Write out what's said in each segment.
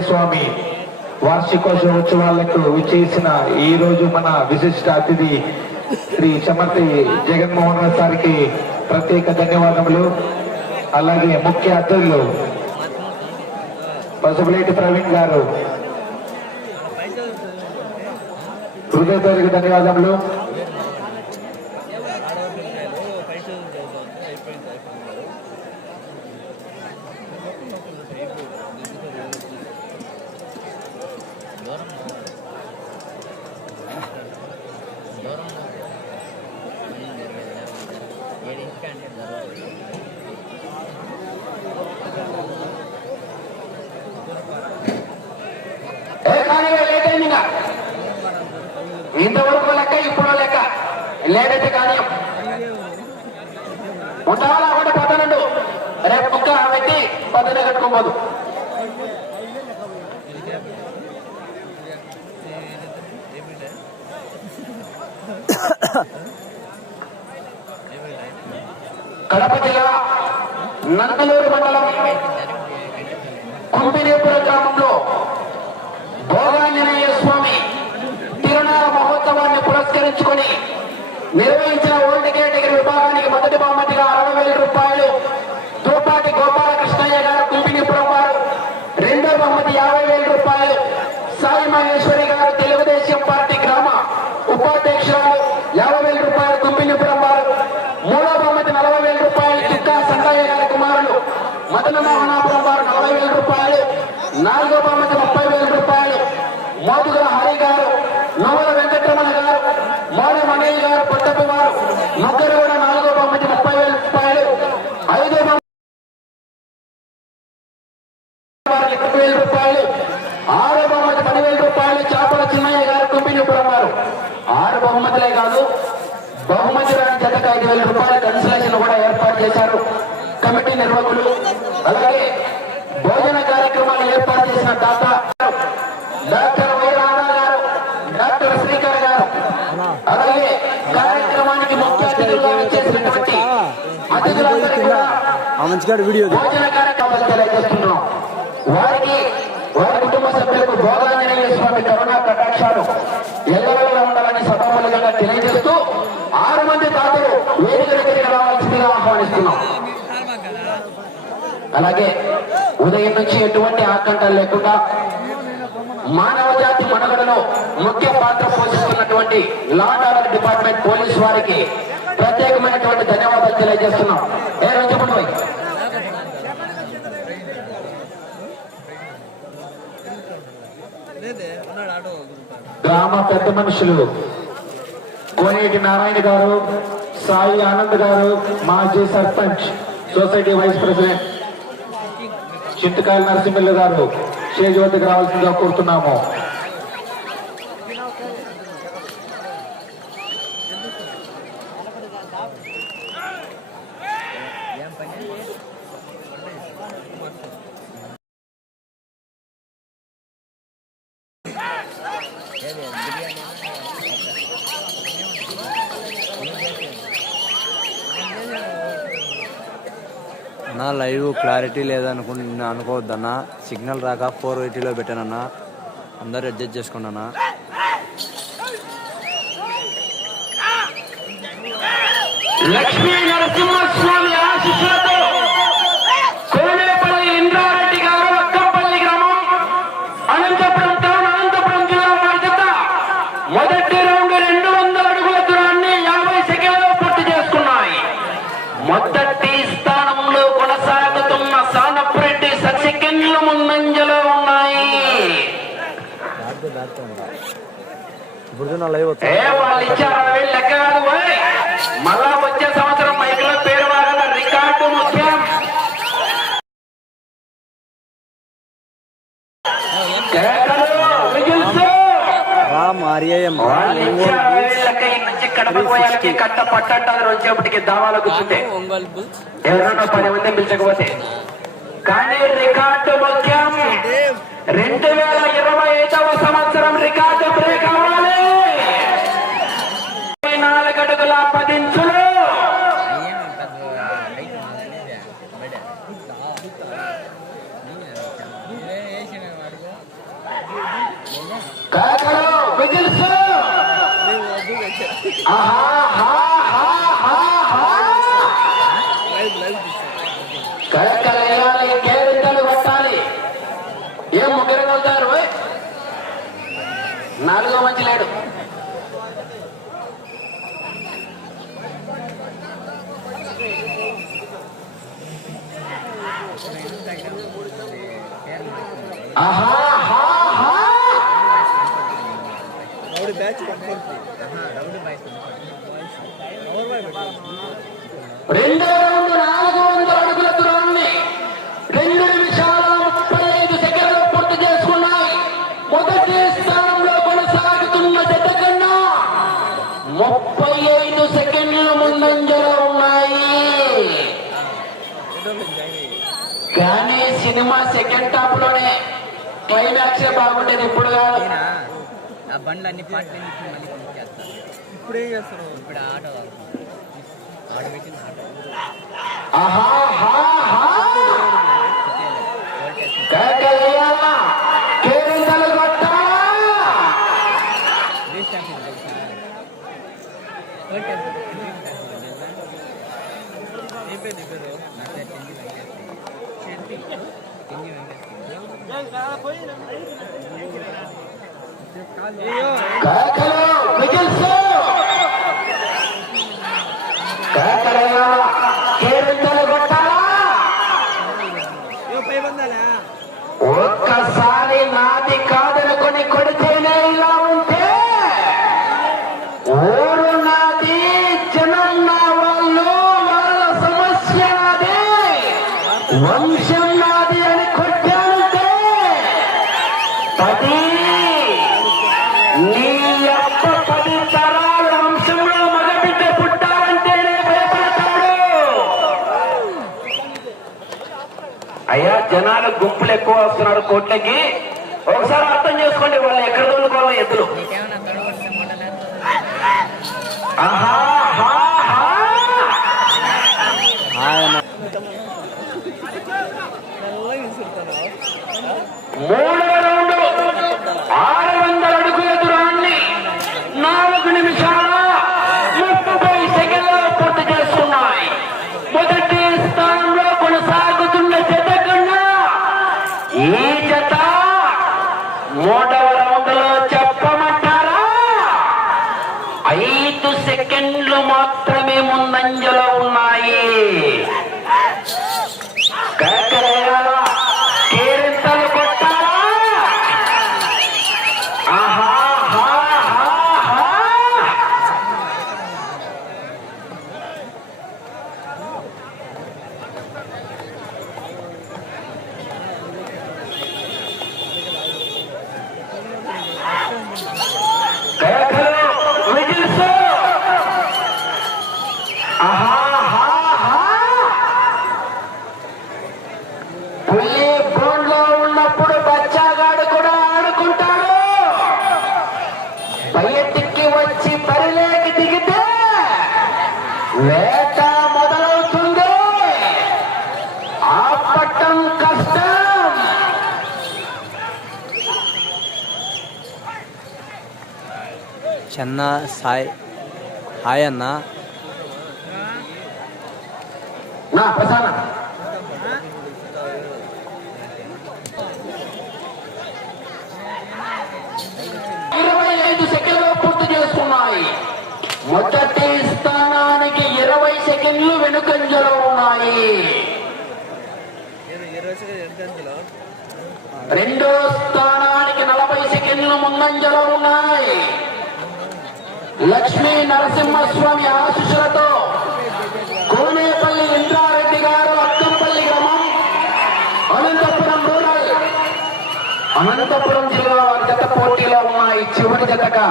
స్వామి వార్షికోత్సవాలకు విచ్చేసిన ఈ రోజు మన విశిష్ట అతిథి శ్రీ చమర్తి జగన్మోహన్ రెడ్డి ప్రత్యేక ధన్యవాదములు. అలాగే ముఖ్య అతిథులు పసుపులేటి ప్రవీణ్ గారు. హృదయపూర్వక ధన్యవాదములు. లేదైతే కానీ ఉంటావా లేకుంటే పద్దనండు రేపు ముక్క పెట్టి పద్దన కట్టుకోబోదు. కడప జిల్లా నందలూరు మండలం కుంపినేపుర గ్రామంలో భోగాంజనేయ స్వామి తిరునాల మహోత్సవాన్ని పురస్కరించుకొని నిర్వహించిన ఓల్డ్ కేటగిరీ విభాగానికి మొదటి బహుమతిగా అరవై వేల రూపాయలు దూపాటి గోపాలకృష్ణయ్య గారు కుంపినిపురం వారు రెండో బహుమతి యాభై వేల రూపాయలు సాయి మహేశ్వరి గారు తెలుగుదేశం పార్టీ గ్రామ ఉపాధ్యక్షురాలు యాభై వేల రూపాయలు కుంపినిపురం వారు మూడో బహుమతి నలభై వేల రూపాయలు చుక్కా సంగయ్య గారి కుమారులు మదన మోహనాపురం వారు నలభై వేల రూపాయలు నాలుగో బహుమతి ముప్పై వేల రూపాయలు మోదుగుల హరి గారు నవల వెంకటరమణ గారు మోడ మనయ్య గారు పొట్టప్ప వారు ముగ్గురు కూడా నాలుగో బహుమతి ముప్పై వేల రూపాయలు ఐదో బహుమతి వారికి ముప్పై వేల రూపాయలు ఆరో బహుమతి పదివేల రూపాయలు చేపల చిన్నయ్య గారు కుంపినిపురం వారు ఆరు బహుమతులే కాదు బహుమతి రాని జతకు ఐదు వేల రూపాయల కన్సలేషన్ కూడా ఏర్పాటు చేశారు. కమిటీ నిర్వాహకులు అలాగే భోజన కార్యక్రమాలు ఏర్పాటు చేసిన దాత డాక్టర్ వై రాధా గారు డాక్టర్ శ్రీకర్ గారు అలాగే కార్యక్రమానికి ముఖ్య అతిథులుగా వచ్చేసినటువంటి అతిథులందరికీ కూడా భోజన కార్యక్రమాలు తెలియజేస్తున్నాం. వారికి భోగాంజనేయ స్వామి కటాక్షాలు ఎల్లవెల్ల ఉండాలని సభాపతిగా తెలియజేస్తూ ఆరు మంది తాతలు వేదిక దగ్గరికి రావాల్సిందిగా ఆహ్వానిస్తున్నాం. అలాగే ఉదయం నుంచి ఎటువంటి ఆటంకాలు లేకుండా మానవ జాతి మనుగడలో ముఖ్య పాత్ర పోషిస్తున్నటువంటి law and order department police వారికి ప్రత్యేకమైనటువంటి ధన్యవాదాలు తెలియజేస్తున్నాం. ఏ రోజు గ్రామ పెద్ద మనుషులు. కోనేటి నారాయణ గారు సాయి ఆనంద్ గారు మాజీ sarpanch society vice president Chintakayala Narasimhallu గారు స్టేజ్ వద్దకు రావాల్సిందిగా కోరుతున్నాము నా లైవ్ క్లారిటీ లేదనుకు అనుకోవద్దన్నా. సిగ్నల్ రాక ఫోర్ ఎయిటీలో పెట్టానన్నా. అందరూ అడ్జస్ట్ చేసుకున్నానా? లక్ష్మీ నరసింహస్వామి ఆశీస్సులతో నా లైవ్. మళ్ళా వచ్చే సంవత్సరం మైకులో పేరు రికార్డు ముఖ్యం. రామ్ కట్ట పట్టంటారు. వచ్చేప్పటికి దావాలో కూర్చుంటే ఎవరన్నా పది మంది పిలిచకపోతే. కానీ రికార్డు ముఖ్యం. రెండు వేల ఇరవై ఐదవ సంవత్సరం రికార్డు బ్రేక్ అవ్వాలి ఇరవై నాలుగు అడుగుల పదించులు వేసిన వాడుకో కేకలు విజిల్స్ ఆహా హా హా హా హా కేకలు వేయాలి కేరింతలు కొట్టాలి ఏం ముగ్గురు వెళ్తారు ఓయ్? నాలుగో మంచి లేడు ఆహా హా హా రెండో రౌండ్ నాలుగు వందల అడుగుల దూరాన్ని రెండు నిమిషాల ముప్పై ఐదు సెకండ్లు పూర్తి చేసుకున్నాయి మొదటి స్థానంలో కొనసాగుతున్న జత కన్నా ముప్పై ఐదు సెకండ్ల ముందంజలో ఉన్నాయి కానీ సినిమా సెకండ్ హాఫ్లోనే క్లైమాక్స్ బాగుండేది ఇప్పుడు కాదు ఆ బండ్లు అన్ని మళ్ళీ కొనుక్కేస్తారు. ఇప్పుడు ఏం చేస్తారు? ఇప్పుడు ఆటో ఆటో పెట్టింది ఆటో. ఆహా హా హా. కేకలేయాలా కేరింతలు కొట్టాలా కాకలా జనాలు గుంపులు ఎక్కువ వస్తున్నారు కోట్లకి. ఒకసారి అర్థం చేసుకోండి వాళ్ళు ఎక్కడ దొరుకుకోవాలి ఎద్దులు. నీకేమన్నా చెన్న సాయి హాయ్ అన్న. ఇరవై ఐదు సెకండ్లు పూర్తి చేసుకున్నాయి. మొదటి స్థానానికి ఇరవై సెకండ్లు వెనుకంజలో ఉన్నాయి. రెండో స్థానానికి నలభై సెకండ్లు ముందంజలో ఉన్నాయి. లక్ష్మీ నరసింహస్వామి ఆశీస్సులతో కోనేపల్లి ఇంద్రారెడ్డి గారు అక్కంపల్లి గ్రామం అనంతపురం రూరల్. అనంతపురం జిల్లా వారి జత పోటీలో ఉన్నాయి. చివరి జతగా.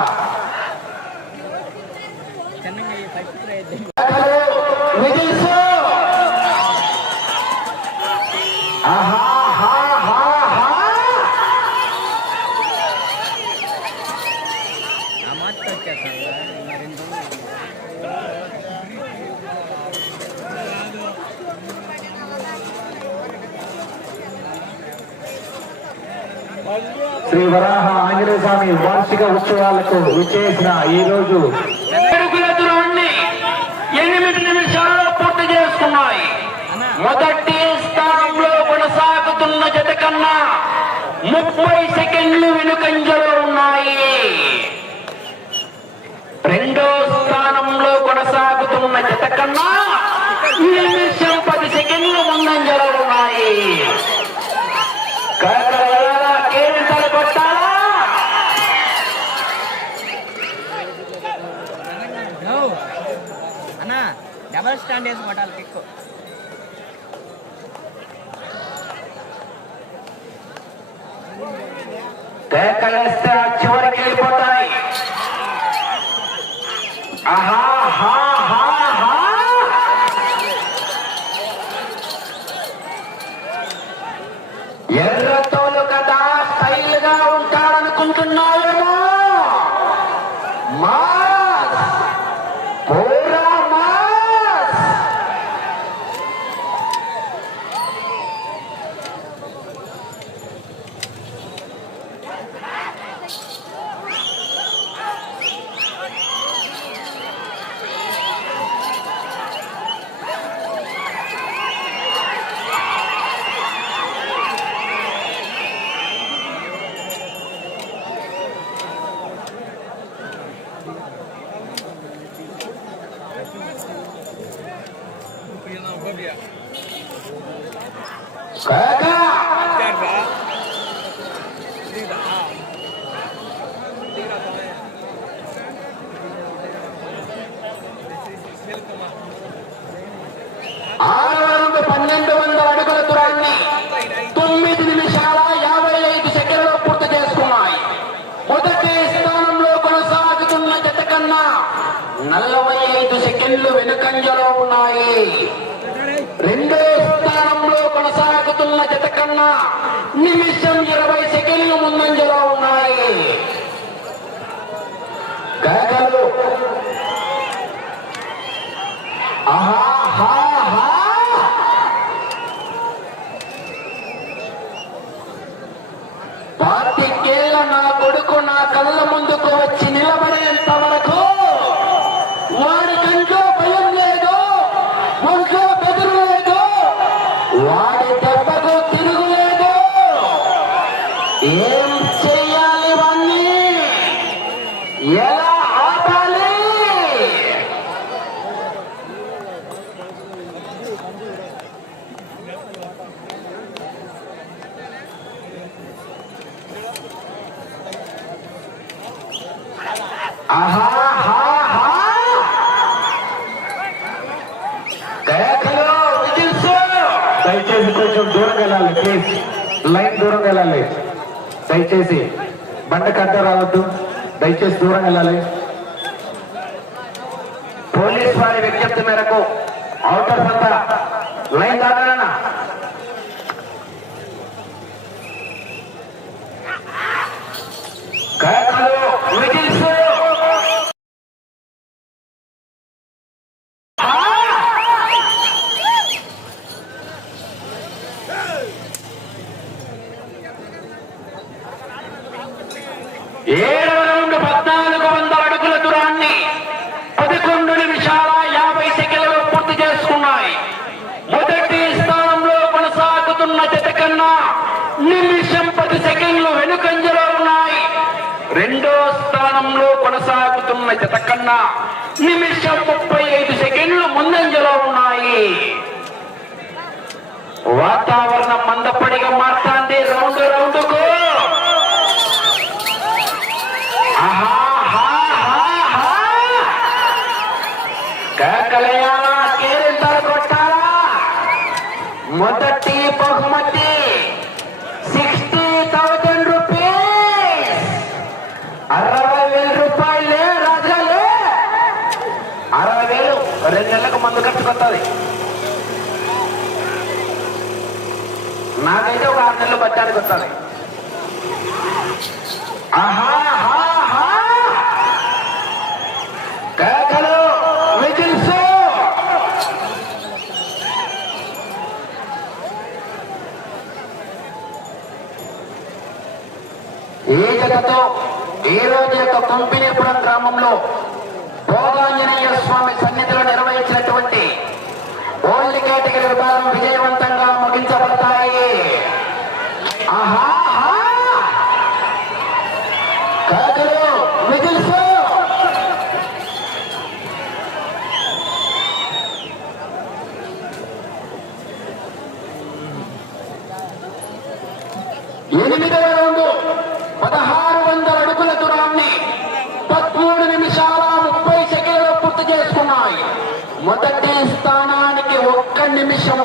విజిల్స్ ఆహా హా హా హా ఆ మాట వచ్చేస్తాను రెండు ఆ శ్రీ వరాహ ఆంజనేయ స్వామి వార్షిక ఉత్సవాలకు విచ్చేసిన ఈ రోజు ఎనిమిది నిమిషాల్లో పూర్తి చేసుకున్నాయి. మొదటి స్థానంలో కొనసాగుతున్న జత కన్నా ముప్పై సెకండ్లు వెనుకంజలో ఉన్నాయి. రెండో స్థానంలో కొనసాగుతున్న జత కన్నా నిమిషం పది సెకండ్లు ముందంజలో ఉన్నాయి. ಫಸ್ಟ್ ಸ್ಟ್ಯಾಂಡ್ ಎಸ್ ಬಟಾಲ್ ಕಿಕ್ಕು Take a ఐదు వెనుకంజలో ఉన్నాయి. రెండో స్థానంలో కొనసాగుతున్న జత కన్నా నిమిషం ఇరవై సెకండ్లు ముందంజలో ఉన్నాయి. గగలు ఆహా ఏం చెయ్యాలి ఇవన్నీ ఎలా ఆపాలి ఆహా హా హా కేకలు విజిల్స్ దయచేసి కొంచెం దూరం వెళ్ళాలి ప్లీజ్ లైన్ దూరం వెళ్ళాలి దయచేసి బండకు అడ్డ రావద్దు దయచేసి దూరం వెళ్ళాలి. పోలీస్ వారి విజ్ఞప్తి మేరకు అవుటర్ అంతా లైన్ దాటాలన్నా కేకలు విజిల్స్ ఏడవ రౌండ్ పద్నాలుగు వందల అడుగుల దూరాన్ని పదకొండు నిమిషాల యాభై సెకండ్లు పూర్తి చేసుకున్నాయి మొదటి స్థానంలో కొనసాగుతున్న జత కన్నా నిమిషం పది సెకండ్లు వెనుకంజలో ఉన్నాయి రెండో స్థానంలో కొనసాగుతున్న జత కన్నా నిమిషం ముప్పై ఐదు సెకండ్లు ముందంజలో ఉన్నాయి. వాతావరణం మందపడిగా మారుతాంది. రౌండ్ రౌండ్ నెలలకు నాకైతే ఒక ఆరు నెలలు పట్టడానికి వస్తుంది. ఆహా హా హా కేకలు రోజు యొక్క పంపిణీ గ్రామంలో భోగాంజనేయ స్వామి సన్నిధిలో నిర్వహించినటువంటి ఓల్డ్ విజయవంతంగా ముగించబడతాయి. ఆహా ఆహా. విజిల్స్ ఎనిమిదవ రౌండ్ పదహారు వందల అడుగుల దూరాన్ని పదమూడు నిమిషాల ముప్పై సెకండ్లు పూర్తి చేసుకున్నాయి. మొదటి స్థానం నిమిషం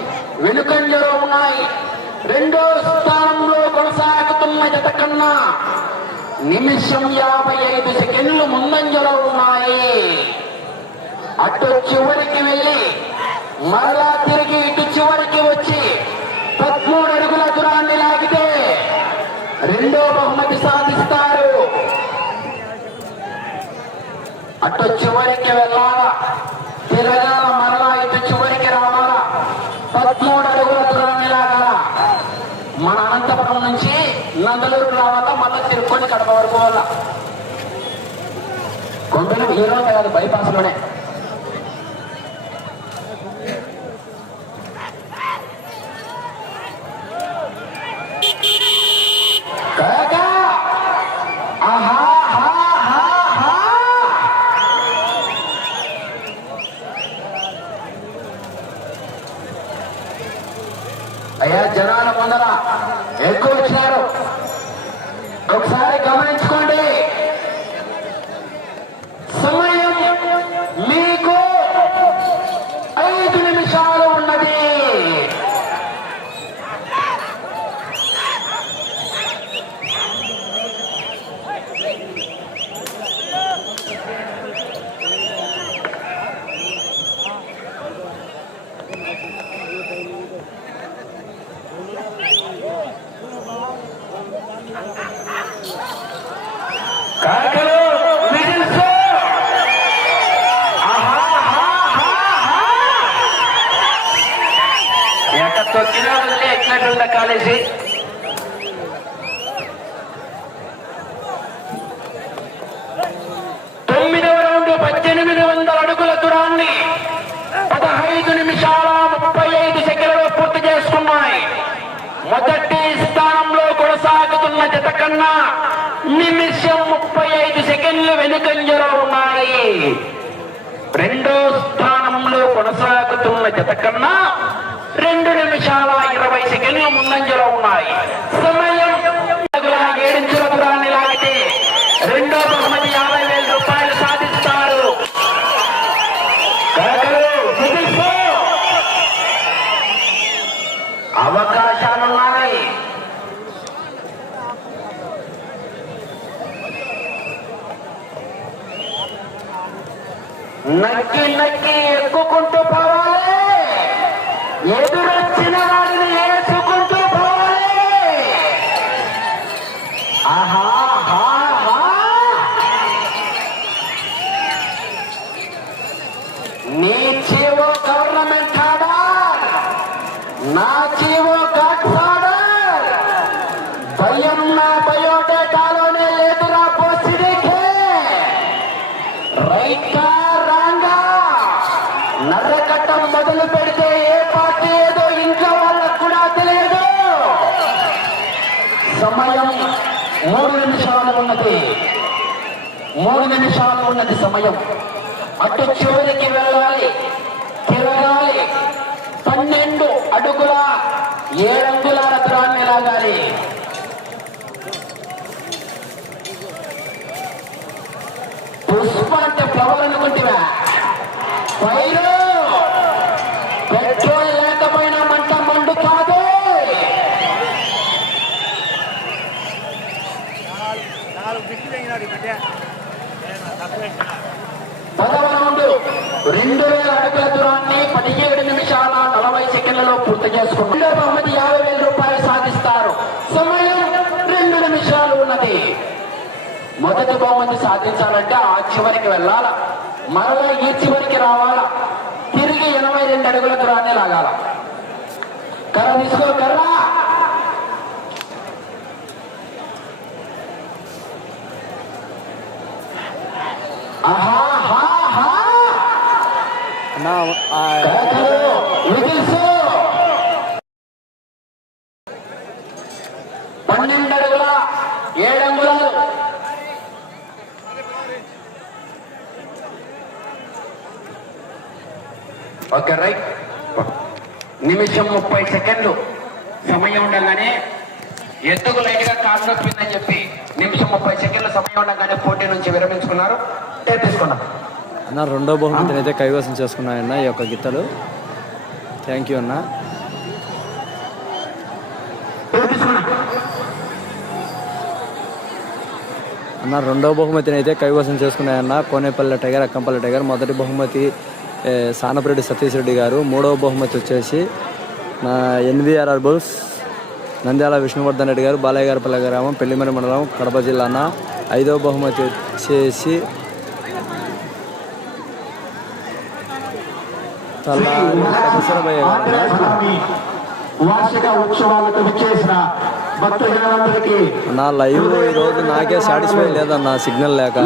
వెనుకంజలో ఉన్నాయి. రెండో స్థానంలో కొనసాగుతున్న జత కన్నా నిమిషం యాభై ఐదు సెకండ్లు ముందంజలో ఉన్నాయి. అటు చివరికి వెళ్ళి మరలా తిరిగి ఇటు చివరికి వచ్చి పదమూడు అడుగుల దూరాన్ని లాగితే రెండో బహుమతి సాధిస్తారు. అటు చివరికి వెళ్ళాలా తిరగాల మరలా ఇటు చివరికి రావాలా పదమూడు అడుగుల దూరాన్ని లాగాల మన అనంతపురం నుంచి నందలూరు రావాలా మళ్ళీ తిరుక్కొని కడప వరకు వల్ల కొండలు ఈ రోజు కాదు బైపాస్లోనే అయ్యా జనాల ముందర ఎక్కువ వచ్చినారు ఒకసారి గమనించుకోండి సమయం మీకు ఐదు నిమిషాలు ఉన్నది కాకలు విజిల్స్ ఆహా హా హా హా ఎక్కడ తొక్కినా వదిలే ఎక్కినట్టుందా కాలేజీ? తొమ్మిదవ రౌండ్ పద్దెనిమిది వందల అడుగుల దూరాన్ని పదహైదు నిమిషాల ముప్పై ఐదు సెకండ్లు పూర్తి చేసుకున్నాయి. మొదటి స్థానంలో కొనసాగుతున్న జత కన్నా నిమిషం ముప్పై ఐదు సెకండ్లు వెనుకంజలో ఉన్నాయి. రెండో స్థానంలో కొనసాగుతున్న జత కన్నా రెండు నిమిషాల ఇరవై సెకండ్ల ముందంజలో ఉన్నాయి. సమయం నా జీవో గాడ్ ఆర్డర్ భయం నా బయోడేటాలోనే లేదురా పోస్టిడికే రైటా రాంగా! నర్రకట్టం మొదలు పెడితే ఏ పార్టీ ఏదో ఇంట్లో వాళ్ళకు కూడా తెలియదు! సమయం మూడు నిమిషాలు ఉన్నది. మూడు నిమిషాలు ఉన్నది సమయం. అటు చివరికి వెళ్ళాలి తిరగాలి పన్నెండు అడుగుల ఏడంగుల దూరాన్ని లాగాలి పుష్ప అంటే ఫ్లవర్ అనుకుంటున్నా ఫైరు పెట్రోల్ లేకపోయినా మంట మండు కాదు! రెండు వేల అడుగుల దూరాన్ని పదిహేడు నిమిషాల నలభై సెకండ్లలో పూర్తి చేసుకున్నారు బహుమతి యాభై వేల రూపాయలు సాధిస్తారు. సమయం రెండు నిమిషాలు ఉన్నది. మొదటి బహుమతి సాధించాలంటే ఆ చివరికి వెళ్ళాలా? మరలా ఈ చివరికి రావాలా? తిరిగి ఎనభై రెండు అడుగుల దూరాన్ని లాగాల? కర్ర తీసుకో కర్ర! ఆహా హా హా! Okay right. నిమిషం ముప్పై సెకండ్లు. సమయం ఉండగానే ఎత్తుకు లైట్గా కాలు నొప్పిందని చెప్పి నిమిషం ముప్పై సెకండ్ల సమయం ఉండగానే పోటీ నుంచి విరమించుకున్నారు. టేప్ తీసుకున్నాం అన్న రెండో బహుమతిని అయితే కైవసం చేసుకున్నాయన్న ఈ యొక్క గిత్తలు. థ్యాంక్ యూ అన్న. అన్న రెండో బహుమతిని అయితే కైవసం చేసుకున్నాయన్న కోనేపల్లి టైగర్ అక్కంపల్లి టైగర్. మొదటి బహుమతి సానపరెడ్డి సతీష్ రెడ్డి గారు మూడవ బహుమతి వచ్చేసి నా ఎన్వీఆర్ఆర్ బుల్స్ నంద్యాల విష్ణువర్ధన్ రెడ్డి గారు బాలయ్య గారిపల్లి గ్రామం పెళ్ళిమరి మండలం కడప జిల్లా అన్న. ఐదవ బహుమతి వచ్చేసి నా లైవ్ ఈరోజు నాకే సాటిస్ఫై లేదన్న సిగ్నల్ లేక.